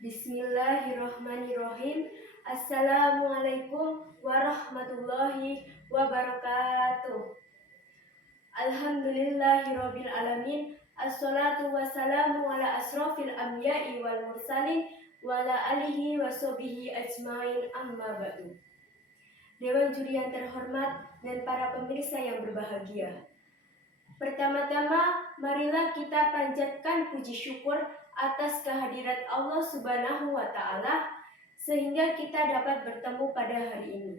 Bismillahirrahmanirrahim. Assalamualaikum warahmatullahi wabarakatuh. Alhamdulillahirabbil alamin. Assalatu wassalamu ala asrofil anbiya'i wal mursalin wa ala alihi wa sahbihi ajmain, amma ba'du. Dewan juri yang terhormat dan para pemirsa yang berbahagia. Pertama-tama, marilah kita panjatkan puji syukur atas kehadirat Allah Subhanahu wa Ta'ala, sehingga kita dapat bertemu pada hari ini.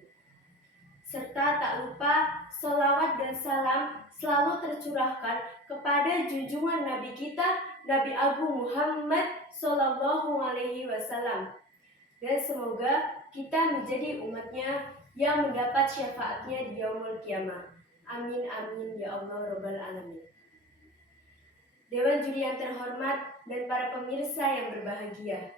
Serta tak lupa sholawat dan salam selalu tercurahkan kepada junjungan Nabi kita, Nabi Agung Muhammad Sallallahu Alaihi Wasallam. Dan semoga kita menjadi umatnya yang mendapat syafaatnya di yaumul kiamah. Amin amin ya Allah Rabbal Alamin. Dewan juri yang terhormat dan para pemirsa yang berbahagia.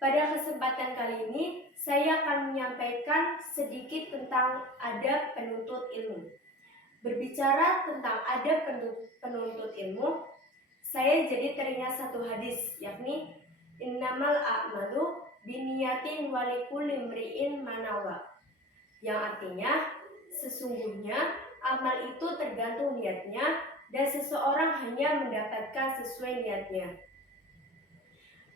Pada kesempatan kali ini, saya akan menyampaikan sedikit tentang adab penuntut ilmu. Berbicara tentang adab penuntut ilmu, saya jadi teringat satu hadis, yakni innamal a'malu biniyatin walikulli imri'in manawa. Yang artinya, sesungguhnya amal itu tergantung niatnya dan seseorang hanya mendapatkan sesuai niatnya.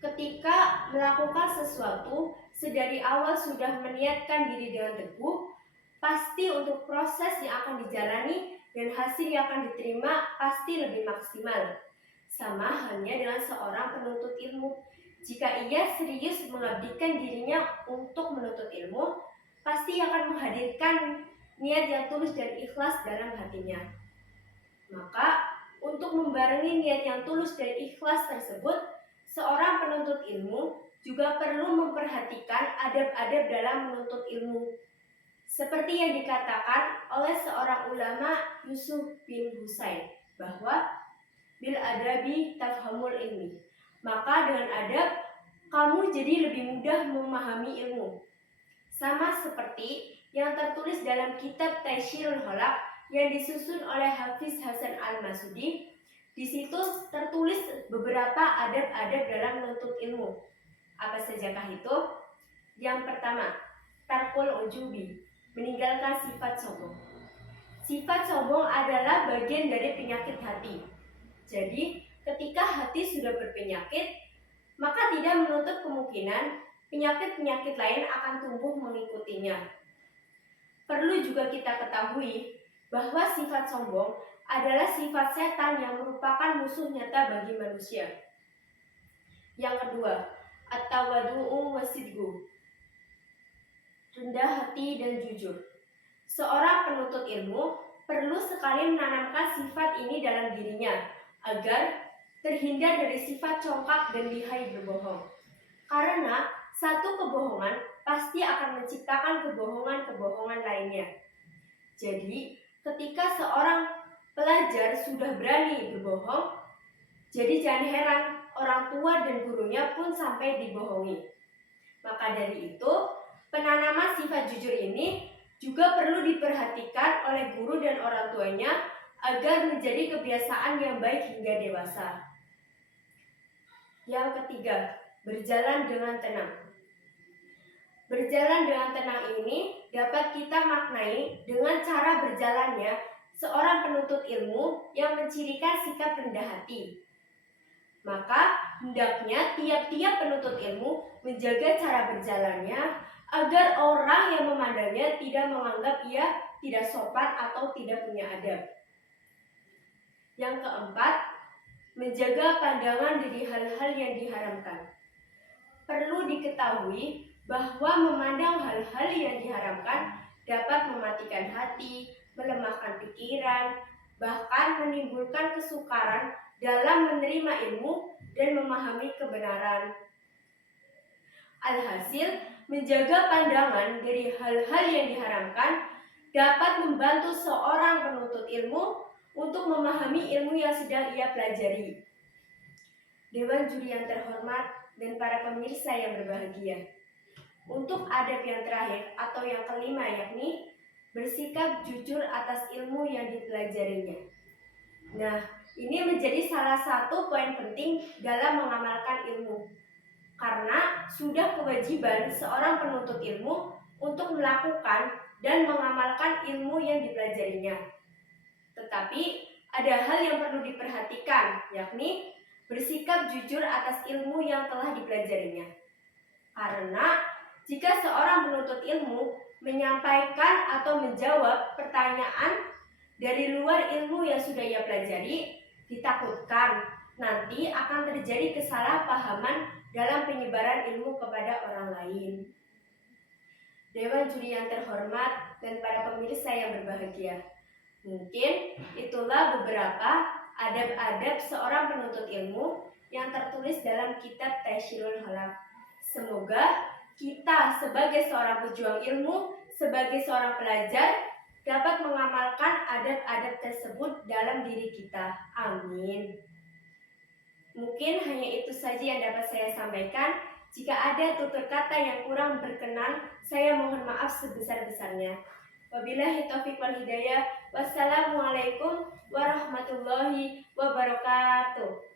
Ketika melakukan sesuatu, sedari awal sudah meniatkan diri dengan teguh, pasti untuk proses yang akan dijalani dan hasil yang akan diterima pasti lebih maksimal. Sama halnya dengan seorang penuntut ilmu. Jika ia serius mengabdikan dirinya untuk menuntut ilmu, pasti akan menghadirkan niat yang tulus dan ikhlas dalam hatinya. Maka, untuk membarengi niat yang tulus dan ikhlas tersebut, seorang penuntut ilmu juga perlu memperhatikan adab-adab dalam menuntut ilmu. Seperti yang dikatakan oleh seorang ulama, Yusuf bin Husain, bahwa bil adabi tafhamul ilmi. Maka dengan adab, kamu jadi lebih mudah memahami ilmu. Sama seperti yang tertulis dalam kitab Taisyirul Holaq yang disusun oleh Hafiz Hasan Al-Masudi. Di situ tertulis beberapa adab-adab dalam menuntut ilmu. Apa sajakah itu? Yang pertama, tarkul ujubi, meninggalkan sifat sombong. Sifat sombong adalah bagian dari penyakit hati. Jadi, ketika hati sudah berpenyakit, maka tidak menutup kemungkinan penyakit-penyakit lain akan tumbuh mengikutinya. Perlu juga kita ketahui bahwa sifat sombong adalah sifat setan yang merupakan musuh nyata bagi manusia. Yang kedua, at-tawadu'u wasidgu, rendah hati dan jujur. Seorang penuntut ilmu perlu sekali menanamkan sifat ini dalam dirinya agar terhindar dari sifat congkak dan lihai berbohong. Karena satu kebohongan pasti akan menciptakan kebohongan-kebohongan lainnya. Jadi, ketika seorang pelajar sudah berani berbohong, jadi jangan heran orang tua dan gurunya pun sampai dibohongi. Maka dari itu, penanaman sifat jujur ini juga perlu diperhatikan oleh guru dan orang tuanya agar menjadi kebiasaan yang baik hingga dewasa. Yang ketiga, berjalan dengan tenang. Berjalan dengan tenang ini dapat kita maknai dengan cara berjalannya seorang penuntut ilmu yang mencirikan sikap rendah hati. Maka hendaknya tiap-tiap penuntut ilmu menjaga cara berjalannya agar orang yang memandangnya tidak menganggap ia tidak sopan atau tidak punya adab. Yang keempat, menjaga pandangan dari hal-hal yang diharamkan. Perlu diketahui bahwa memandang hal-hal yang diharamkan dapat mematikan hati, melemahkan pikiran, bahkan menimbulkan kesukaran dalam menerima ilmu dan memahami kebenaran. Alhasil, menjaga pandangan dari hal-hal yang diharamkan dapat membantu seorang penuntut ilmu untuk memahami ilmu yang sedang ia pelajari. Dewan juri yang terhormat dan para pemirsa yang berbahagia. Untuk adab yang terakhir atau yang kelima, yakni bersikap jujur atas ilmu yang dipelajarinya. Nah, ini menjadi salah satu poin penting dalam mengamalkan ilmu. karena sudah kewajiban seorang penuntut ilmu untuk melakukan dan mengamalkan ilmu yang dipelajarinya. Tetapi ada hal yang perlu diperhatikan, yakni bersikap jujur atas ilmu yang telah dipelajarinya. Karena jika seorang penuntut ilmu menyampaikan atau menjawab pertanyaan dari luar ilmu yang sudah ia pelajari, ditakutkan nanti akan terjadi kesalahpahaman dalam penyebaran ilmu kepada orang lain. Dewan juri yang terhormat dan para pemirsa yang berbahagia, mungkin itulah beberapa adab-adab seorang penuntut ilmu yang tertulis dalam kitab Taisyirul Halaq. Semoga kita sebagai seorang pejuang ilmu, sebagai seorang pelajar, dapat mengamalkan adab-adab tersebut dalam diri kita. Amin. Mungkin hanya itu saja yang dapat saya sampaikan. Jika ada tutur kata yang kurang berkenan, saya mohon maaf sebesar-besarnya. Wabillahi taufiq wal hidayah. Wassalamualaikum warahmatullahi wabarakatuh.